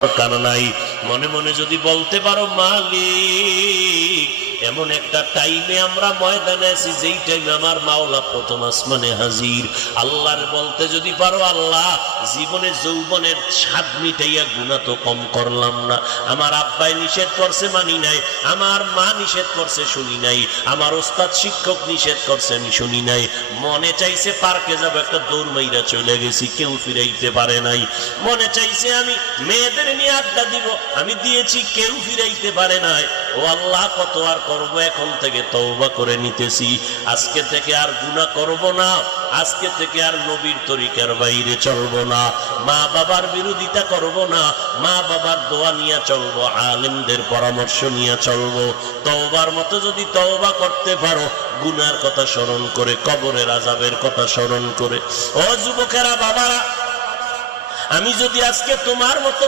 দরকার নাই। মনে মনে যদি বলতে পারো মালিক, এমন একটা টাইমে আমরা ময়দানে আছি যেই টাইমে আমার মাওলা প্রথম আসমানে হাজির। আল্লাহর বলতে যদি পারো, আল্লাহ জীবনে যৌবনের স্বাদ মিটাইয়া গুনাহ তো কম করলাম না। আমার আব্বাই নিষেধ করছে মানি নাই, আমার মা নিষেধ করছে শুনি নাই, আমার ওস্তাদ শিক্ষক নিষেধ করছে আমি শুনি নাই। মনে চাইছে পার্কে যাব, একটা দৌড় মাইরা চলে গেছি, কেউ ফিরাইতে পারে নাই। মনে চাইছে আমি মেয়েদের নিয়ে আড্ডা দিব, আমি দিয়েছি, কেউ ফিরাইতে পারে নাই। ও আল্লাহ, কত আর করব, এখন থেকে তওবা করে নিতেছি। আজকে থেকে আর গুনাহ করব না, আজকে থেকে আর নবীর তরিকার বাইরে চলব না, মা বাবার বিরোধিতা করব না, মা বাবার দোয়া নিয়ে চলবো, আলেমদের পরামর্শ নিয়ে চলবো। তওবার মতো যদি তওবা করতে পারো, গুনার কথা স্মরণ করে, কবরের আযাবের কথা স্মরণ করে। ও যুবকেরা, বাবারা, আমি যদি আজকে তোমার মতো